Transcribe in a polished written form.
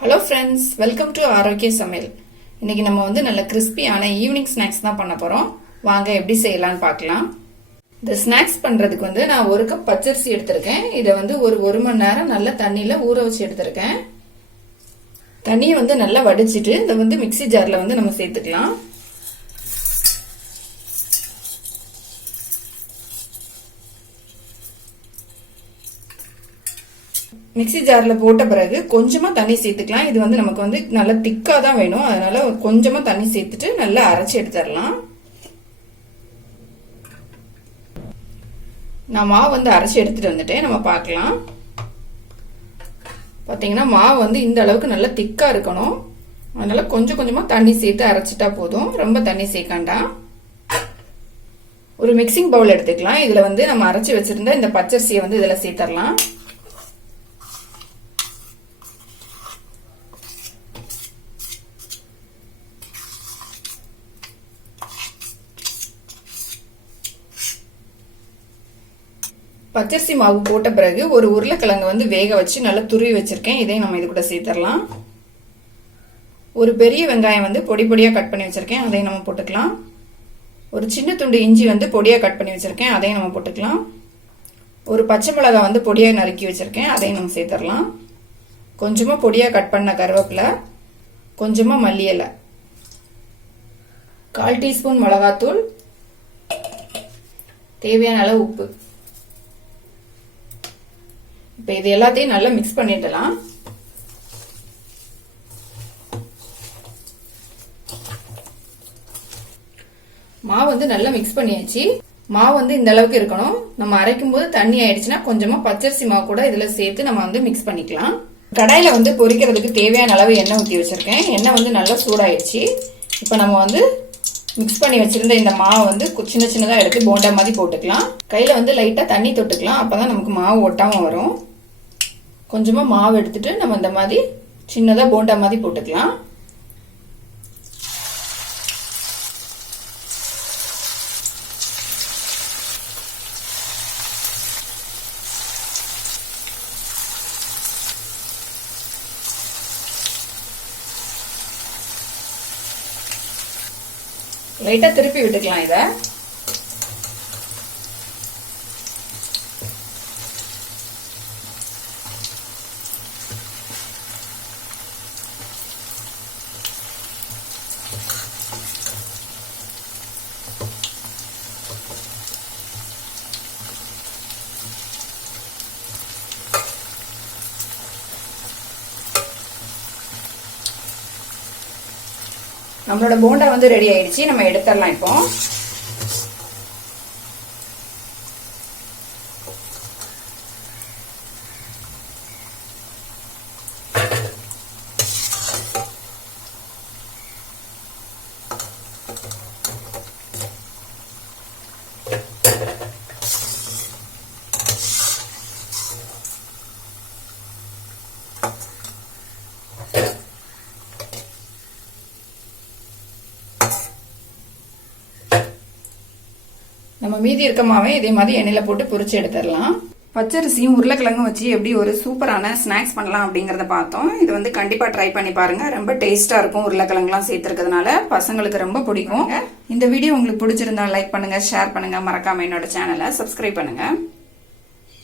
Hello friends, welcome to ஆரோக்கிய சமையல். இன்னைக்கு நம்ம நல்ல கிறிஸ்பியான ஈவினிங் ஸ்நாக்ஸ் தான் பண்ண போறோம். வாங்க எப்படி செய்யலாம்னு பார்க்கலாம். இந்த ஸ்நாக்ஸ் பண்றதுக்கு நான் 1 கப் பச்சரிசி எடுத்திருக்கேன். இதை ஒரு மணி நேரம் நல்ல தண்ணியில ஊற வச்சு எடுத்திருக்கேன். தண்ணியை நல்லா வடிச்சிட்டு இதை மிக்ஸி ஜார்ல நம்ம சேர்த்துக்கலாம். மிக்ஸி ஜார்ல போட்ட பிறகு கொஞ்சமா தண்ணி சேர்த்துக்கலாம். இது நமக்கு நல்லா திக்கா தான் வேணும். அதனால கொஞ்சமா தண்ணி சேர்த்துட்டு நல்லா அரைச்சி எடுத்துடலாம். நான் மாவு அரைச்சி எடுத்துட்டு வந்துட்டேன். நம்ம பார்க்கலாம். பாத்தீங்கன்னா மாவு இந்த அளவுக்கு நல்லா திக்கா இருக்கணும். அதனால கொஞ்சம் கொஞ்சமா தண்ணி சேர்த்து அரைச்சிட்டா போதும். ரொம்ப தண்ணி சேர்க்காண்டாம். ஒரு மிக்சிங் பவுல் எடுத்துக்கலாம். இதுல நம்ம அரைச்சி வச்சிருந்த இந்த பச்சரிசியை இதுல சேர்த்துடலாம். பச்சரிசி மாவு போட்ட பிறகு ஒரு உருளைக்கிழங்கு வேக வச்சு நல்லா துருவி வச்சிருக்கேன். இதையும் நம்ம இது கூட சேர்த்துடலாம். ஒரு பெரிய வெங்காயம் பொடி பொடியா கட் பண்ணி வச்சிருக்கேன். அதையும் நம்ம போட்டுக்கலாம். ஒரு சின்ன துண்டு இஞ்சி பொடியா கட் பண்ணி வச்சிருக்கேன். அதையும் நம்ம போட்டுக்கலாம். ஒரு பச்சை மிளகாய் பொடியா நறுக்கி வச்சிருக்கேன். அதையும் நம்ம சேர்த்துடலாம். கொஞ்சமா பொடியா கட் பண்ண கருவேப்பிலை, கொஞ்சமா மல்லி இலை, 1/4 டீஸ்பூன் மிளகாத்தூள், தேவையான அளவு உப்பு. இப்ப இது எல்லாத்தையும் நல்லா மிக்ஸ் பண்ணிடலாம். மாவு நல்லா மிக்ஸ் பண்ணியாச்சு. மாவு இந்த அளவுக்கு இருக்கணும். நம்ம அரைக்கும் போது தண்ணி ஆயிடுச்சுன்னா கொஞ்சமா பச்சரிசி மாவு கூட இதுல சேர்த்து நம்ம மிக்ஸ் பண்ணிக்கலாம். கடாயில பொரிக்கிறதுக்கு தேவையான அளவு எண்ணெய் ஊற்றி வச்சிருக்கேன். எண்ணெய் நல்லா சூடாயிடுச்சு. இப்ப நம்ம மிக்ஸ் பண்ணி வச்சிருந்த இந்த மாவை சின்ன சின்னதா எடுத்து போண்டா மாதிரி போட்டுக்கலாம். கையில லைட்டா தண்ணி தொட்டுக்கலாம். அப்பதான் நமக்கு மாவு ஒட்டாம வரும். கொஞ்சமா மாவு எடுத்துட்டு நம்ம இந்த மாதிரி சின்னதா போண்டா மாதிரி போட்டுக்கலாம். லைட்டா திருப்பி விட்டுக்கலாம். இத நம்மளோட போண்டா ரெடி ஆயிடுச்சு. நம்ம எடுத்துடலாம். இப்போ நம்ம மீதி இருக்க மாவை இதே மாதிரி எண்ணெயில போட்டு பொரிச்சு எடுத்துடலாம். பச்சரிசியும் உருளைக்கிழங்கும் வச்சு எப்படி ஒரு சூப்பரான ஸ்நாக்ஸ் பண்ணலாம் அப்படிங்கறத பார்த்தோம். இது கண்டிப்பா ட்ரை பண்ணி பாருங்க. ரொம்ப டேஸ்டா இருக்கும். உருளைக்கிழங்குலாம் சேர்த்திருக்கிறதுனால பசங்களுக்கு ரொம்ப பிடிக்கும். இந்த வீடியோ உங்களுக்கு பிடிச்சிருந்தா லைக் பண்ணுங்க, ஷேர் பண்ணுங்க, மறக்காம என்னோட சேனலை சப்ஸ்கிரைப் பண்ணுங்க.